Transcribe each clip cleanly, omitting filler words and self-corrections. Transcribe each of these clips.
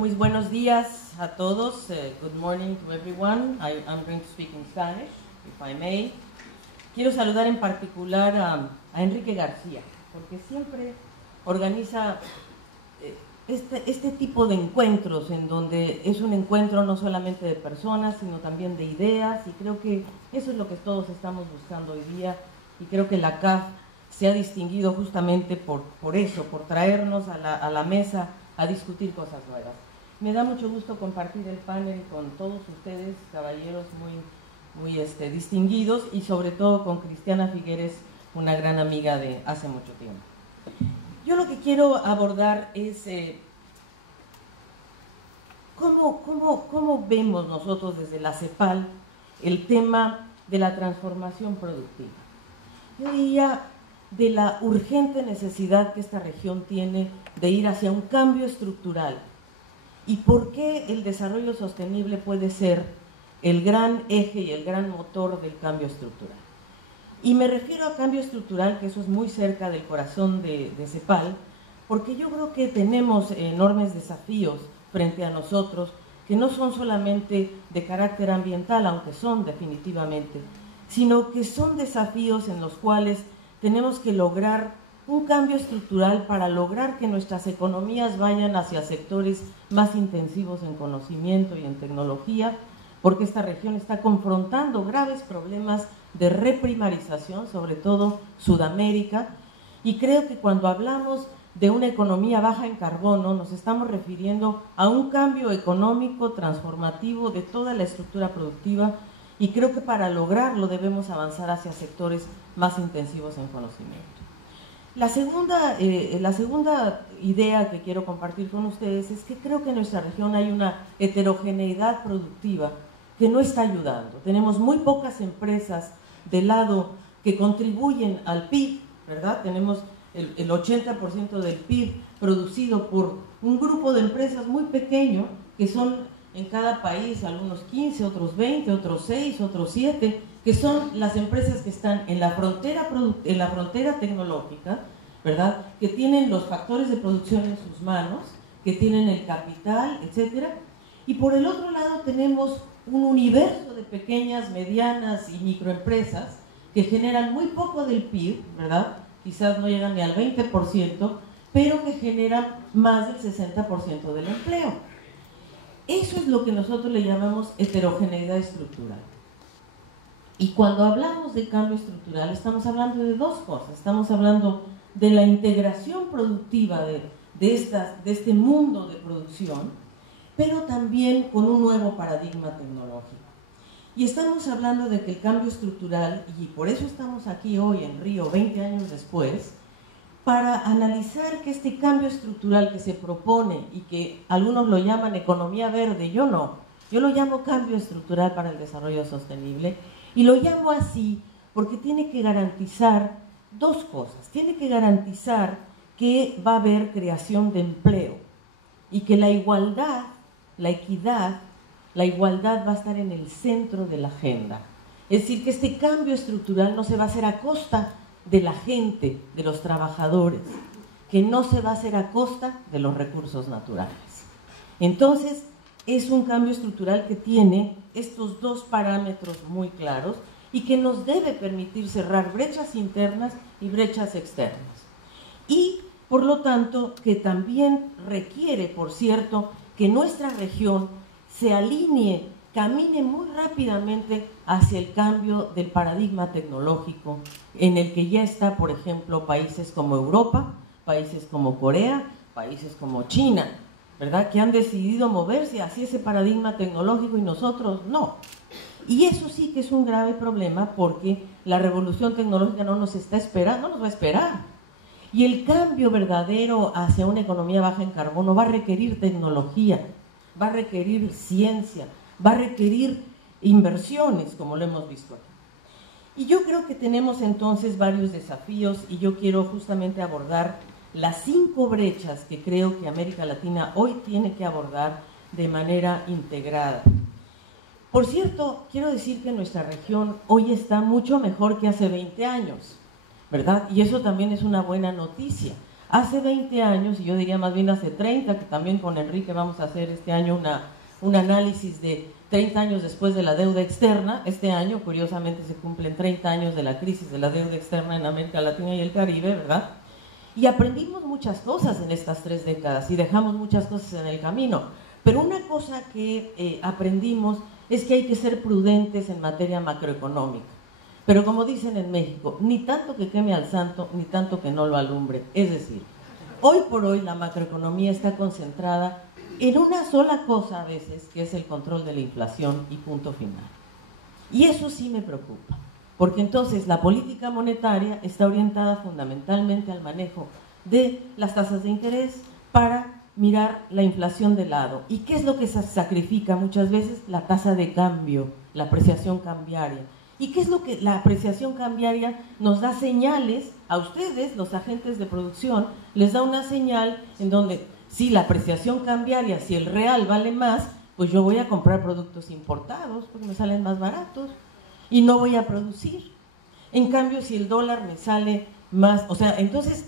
muy buenos días a todos. Good morning to everyone. I'm going to speak in Spanish, if I may. Quiero saludar en particular a Enrique García, porque siempre organiza este tipo de encuentros, en donde es un encuentro no solamente de personas, sino también de ideas, y creo que eso es lo que todos estamos buscando hoy día, y creo que la CAF se ha distinguido justamente por eso, por traernos a la mesa a discutir cosas nuevas. Me da mucho gusto compartir el panel con todos ustedes, caballeros muy distinguidos, y sobre todo con Cristiana Figueres, una gran amiga de hace mucho tiempo. Yo lo que quiero abordar es cómo vemos nosotros desde la CEPAL el tema de la transformación productiva. Yo diría de la urgente necesidad que esta región tiene de ir hacia un cambio estructural, y por qué el desarrollo sostenible puede ser el gran eje y el gran motor del cambio estructural. Y me refiero a cambio estructural, que eso es muy cerca del corazón de CEPAL, porque yo creo que tenemos enormes desafíos frente a nosotros, que no son solamente de carácter ambiental, aunque son definitivamente, sino que son desafíos en los cuales tenemos que lograr un cambio estructural para lograr que nuestras economías vayan hacia sectores más intensivos en conocimiento y en tecnología, porque esta región está confrontando graves problemas de reprimarización, sobre todo Sudamérica, y creo que cuando hablamos de una economía baja en carbono, nos estamos refiriendo a un cambio económico transformativo de toda la estructura productiva, y creo que para lograrlo debemos avanzar hacia sectores más intensivos en conocimiento. La segunda idea que quiero compartir con ustedes es que creo que en nuestra región hay una heterogeneidad productiva que no está ayudando. Tenemos muy pocas empresas de lado que contribuyen al PIB, ¿verdad? Tenemos el 80% del PIB producido por un grupo de empresas muy pequeño, que son en cada país, algunos 15, otros 20, otros 6, otros 7, que son las empresas que están en la frontera tecnológica, ¿verdad? Que tienen los factores de producción en sus manos, que tienen el capital, etcétera. Y por el otro lado tenemos un universo de pequeñas, medianas y microempresas que generan muy poco del PIB, ¿verdad? Quizás no llegan ni al 20%, pero que generan más del 60% del empleo. Eso es lo que nosotros le llamamos heterogeneidad estructural. Y cuando hablamos de cambio estructural, estamos hablando de dos cosas. Estamos hablando de la integración productiva de este mundo de producción, pero también con un nuevo paradigma tecnológico. Y estamos hablando de que el cambio estructural, y por eso estamos aquí hoy en Río, 20 años después, para analizar que este cambio estructural que se propone, y que algunos lo llaman economía verde, yo no, yo lo llamo cambio estructural para el desarrollo sostenible, y lo llamo así porque tiene que garantizar dos cosas. Tiene que garantizar que va a haber creación de empleo, y que la igualdad, la equidad, la igualdad va a estar en el centro de la agenda. Es decir, que este cambio estructural no se va a hacer a costa de la gente, de los trabajadores, que no se va a hacer a costa de los recursos naturales. Entonces, es un cambio estructural que tiene estos dos parámetros muy claros y que nos debe permitir cerrar brechas internas y brechas externas. Y, por lo tanto, que también requiere, por cierto, que nuestra región se alinee, camine muy rápidamente hacia el cambio del paradigma tecnológico, en el que ya está, por ejemplo, países como Europa, países como Corea, países como China, ¿verdad?, que han decidido moverse hacia ese paradigma tecnológico y nosotros no. Y eso sí que es un grave problema, porque la revolución tecnológica no nos está esperando, no nos va a esperar. Y el cambio verdadero hacia una economía baja en carbono va a requerir tecnología, va a requerir ciencia, va a requerir inversiones, como lo hemos visto aquí. Y yo creo que tenemos entonces varios desafíos, y yo quiero justamente abordar las 5 brechas que creo que América Latina hoy tiene que abordar de manera integrada. Por cierto, quiero decir que nuestra región hoy está mucho mejor que hace 20 años, ¿verdad? Y eso también es una buena noticia, Hace 20 años, y yo diría más bien hace 30, que también con Enrique vamos a hacer este año un análisis de 30 años después de la deuda externa. Este año, curiosamente, se cumplen 30 años de la crisis de la deuda externa en América Latina y el Caribe, ¿verdad? Y aprendimos muchas cosas en estas 3 décadas y dejamos muchas cosas en el camino. Pero una cosa que aprendimos es que hay que ser prudentes en materia macroeconómica. Pero como dicen en México, ni tanto que queme al santo, ni tanto que no lo alumbre. Es decir, hoy por hoy la macroeconomía está concentrada en una sola cosa a veces, que es el control de la inflación y punto final. Y eso sí me preocupa, porque entonces la política monetaria está orientada fundamentalmente al manejo de las tasas de interés para mirar la inflación de lado. ¿Y qué es lo que se sacrifica muchas veces? La tasa de cambio, la apreciación cambiaria. ¿Y qué es lo que la apreciación cambiaria nos da? Señales a ustedes, los agentes de producción, les da una señal en donde si la apreciación cambiaria, si el real vale más, pues yo voy a comprar productos importados porque me salen más baratos y no voy a producir. En cambio, si el dólar me sale más, o sea, entonces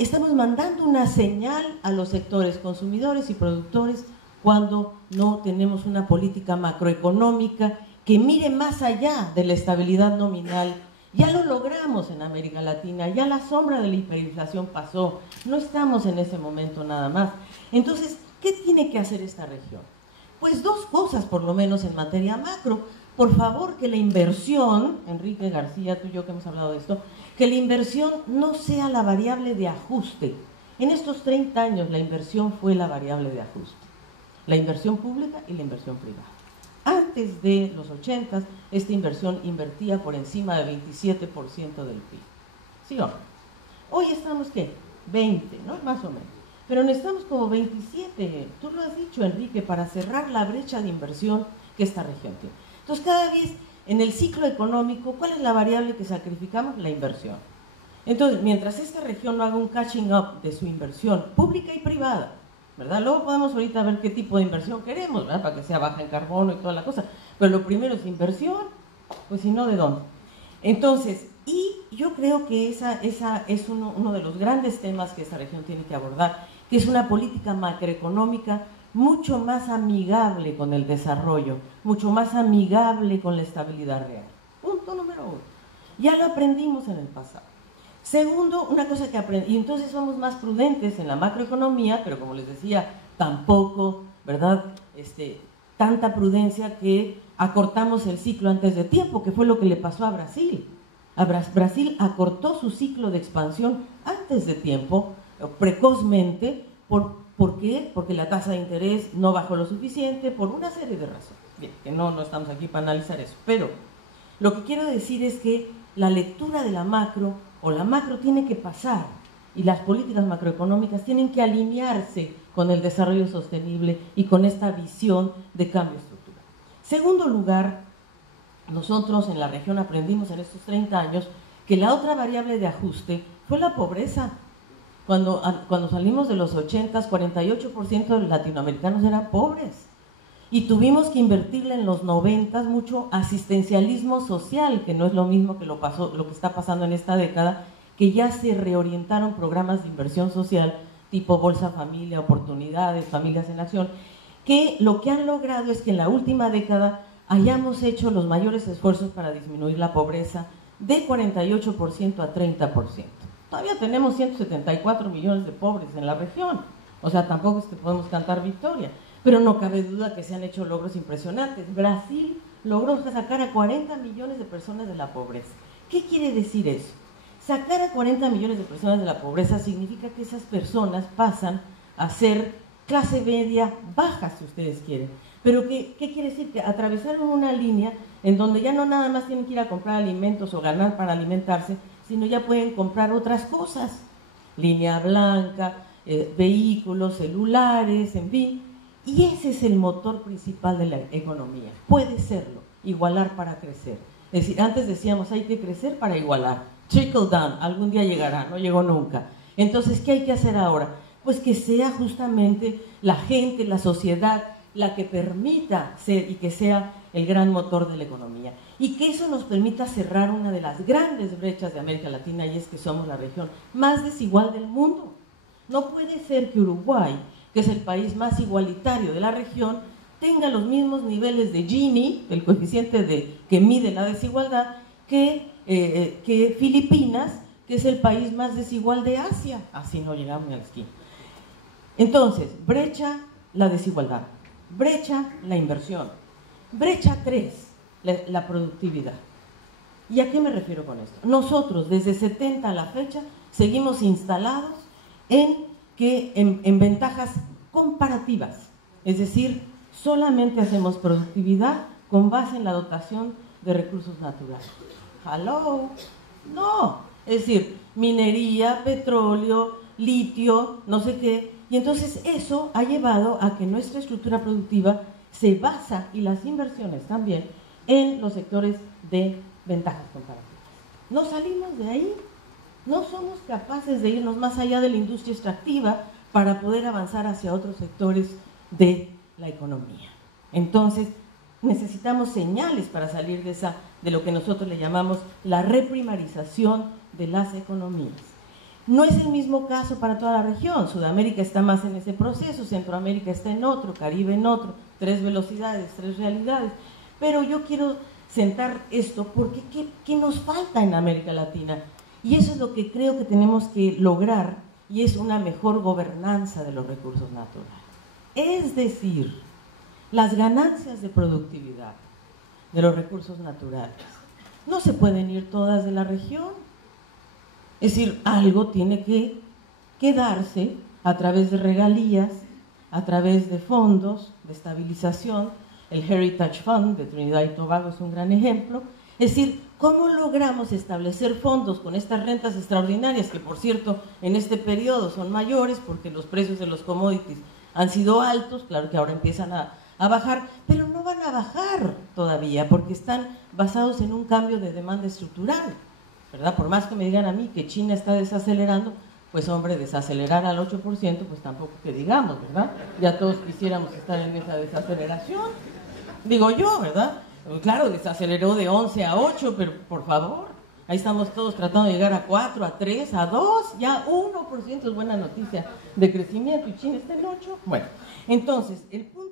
estamos mandando una señal a los sectores consumidores y productores cuando no tenemos una política macroeconómica que mire más allá de la estabilidad nominal. Ya lo logramos en América Latina, ya la sombra de la hiperinflación pasó, no estamos en ese momento nada más. Entonces, ¿qué tiene que hacer esta región? Pues 2 cosas por lo menos en materia macro. Por favor, que la inversión, Enrique García, tú y yo que hemos hablado de esto, que la inversión no sea la variable de ajuste. En estos 30 años la inversión fue la variable de ajuste, la inversión pública y la inversión privada. Antes de los 80, esta inversión invertía por encima del 27% del PIB. ¿Sí o no? Hoy estamos, ¿qué? 20, ¿no? Más o menos. Pero necesitamos como 27, tú lo has dicho, Enrique, para cerrar la brecha de inversión que esta región tiene. Entonces, cada vez en el ciclo económico, ¿cuál es la variable que sacrificamos? La inversión. Entonces, mientras esta región no haga un catching up de su inversión pública y privada, ¿verdad? Luego podemos ahorita ver qué tipo de inversión queremos, ¿verdad? Para que sea baja en carbono y toda la cosa. Pero lo primero es inversión, pues si no, ¿de dónde? Entonces, y yo creo que esa es uno de los grandes temas que esta región tiene que abordar, que es una política macroeconómica mucho más amigable con el desarrollo, mucho más amigable con la estabilidad real. Punto número 1. Ya lo aprendimos en el pasado. Segundo, una cosa que aprendí, y entonces somos más prudentes en la macroeconomía, pero como les decía, tampoco, ¿verdad? Tanta prudencia que acortamos el ciclo antes de tiempo, que fue lo que le pasó a Brasil. Brasil acortó su ciclo de expansión antes de tiempo, precozmente. ¿Por qué? Porque la tasa de interés no bajó lo suficiente, por una serie de razones. Bien, que no estamos aquí para analizar eso, pero lo que quiero decir es que la lectura de la macro tiene que pasar y las políticas macroeconómicas tienen que alinearse con el desarrollo sostenible y con esta visión de cambio estructural. Segundo lugar, nosotros en la región aprendimos en estos 30 años que la otra variable de ajuste fue la pobreza. Cuando salimos de los 80, 48% de los latinoamericanos eran pobres. Y tuvimos que invertirle en los 90 mucho asistencialismo social, que no es lo mismo que lo que está pasando en esta década, que ya se reorientaron programas de inversión social tipo Bolsa Familia, Oportunidades, Familias en Acción, que lo que han logrado es que en la última década hayamos hecho los mayores esfuerzos para disminuir la pobreza de 48% a 30%. Todavía tenemos 174 millones de pobres en la región, o sea, tampoco es que podemos cantar victoria, pero no cabe duda que se han hecho logros impresionantes. Brasil logró sacar a 40 millones de personas de la pobreza. ¿Qué quiere decir eso? Sacar a 40 millones de personas de la pobreza significa que esas personas pasan a ser clase media baja, si ustedes quieren. Pero ¿qué quiere decir? Que atravesaron una línea en donde ya no nada más tienen que ir a comprar alimentos o ganar para alimentarse, sino ya pueden comprar otras cosas. Línea blanca, vehículos, celulares, en fin. Y ese es el motor principal de la economía. Puede serlo, igualar para crecer. Es decir, antes decíamos, hay que crecer para igualar. Trickle down, algún día llegará, no llegó nunca. Entonces, ¿qué hay que hacer ahora? Pues que sea justamente la gente, la sociedad, la que permita ser y que sea el gran motor de la economía. Y que eso nos permita cerrar una de las grandes brechas de América Latina, y es que somos la región más desigual del mundo. No puede ser que Uruguay, que es el país más igualitario de la región, tenga los mismos niveles de Gini, el coeficiente que mide la desigualdad, que Filipinas, que es el país más desigual de Asia. Así no llegamos ni a la esquina. Entonces, brecha la desigualdad, brecha la inversión, brecha 3, la productividad. ¿Y a qué me refiero con esto? Nosotros, desde 70 a la fecha, seguimos instalados en ventajas comparativas, es decir, solamente hacemos productividad con base en la dotación de recursos naturales. ¿Hello? No, es decir, minería, petróleo, litio, no sé qué, y entonces eso ha llevado a que nuestra estructura productiva se basa, y las inversiones también, en los sectores de ventajas comparativas. No salimos de ahí, no somos capaces de irnos más allá de la industria extractiva para poder avanzar hacia otros sectores de la economía. Entonces, necesitamos señales para salir de lo que nosotros le llamamos la reprimarización de las economías. No es el mismo caso para toda la región. Sudamérica está más en ese proceso, Centroamérica está en otro, Caribe en otro, 3 velocidades, 3 realidades. Pero yo quiero sentar esto porque ¿qué nos falta en América Latina? Y eso es lo que creo que tenemos que lograr, y es una mejor gobernanza de los recursos naturales. Es decir, las ganancias de productividad de los recursos naturales no se pueden ir todas de la región. Es decir, algo tiene que quedarse a través de regalías, a través de fondos de estabilización. El Heritage Fund de Trinidad y Tobago es un gran ejemplo. Es decir, ¿cómo logramos establecer fondos con estas rentas extraordinarias, que por cierto en este periodo son mayores porque los precios de los commodities han sido altos? Claro que ahora empiezan a bajar, pero no van a bajar todavía porque están basados en un cambio de demanda estructural, ¿verdad? Por más que me digan a mí que China está desacelerando, pues hombre, desacelerar al 8%, pues tampoco que digamos, ¿verdad? Ya todos quisiéramos estar en esa desaceleración, digo yo, ¿verdad? Claro, desaceleró de 11 a 8, pero por favor, ahí estamos todos tratando de llegar a 4, a 3, a 2, ya 1% es buena noticia de crecimiento y China está en 8. Bueno, entonces, el punto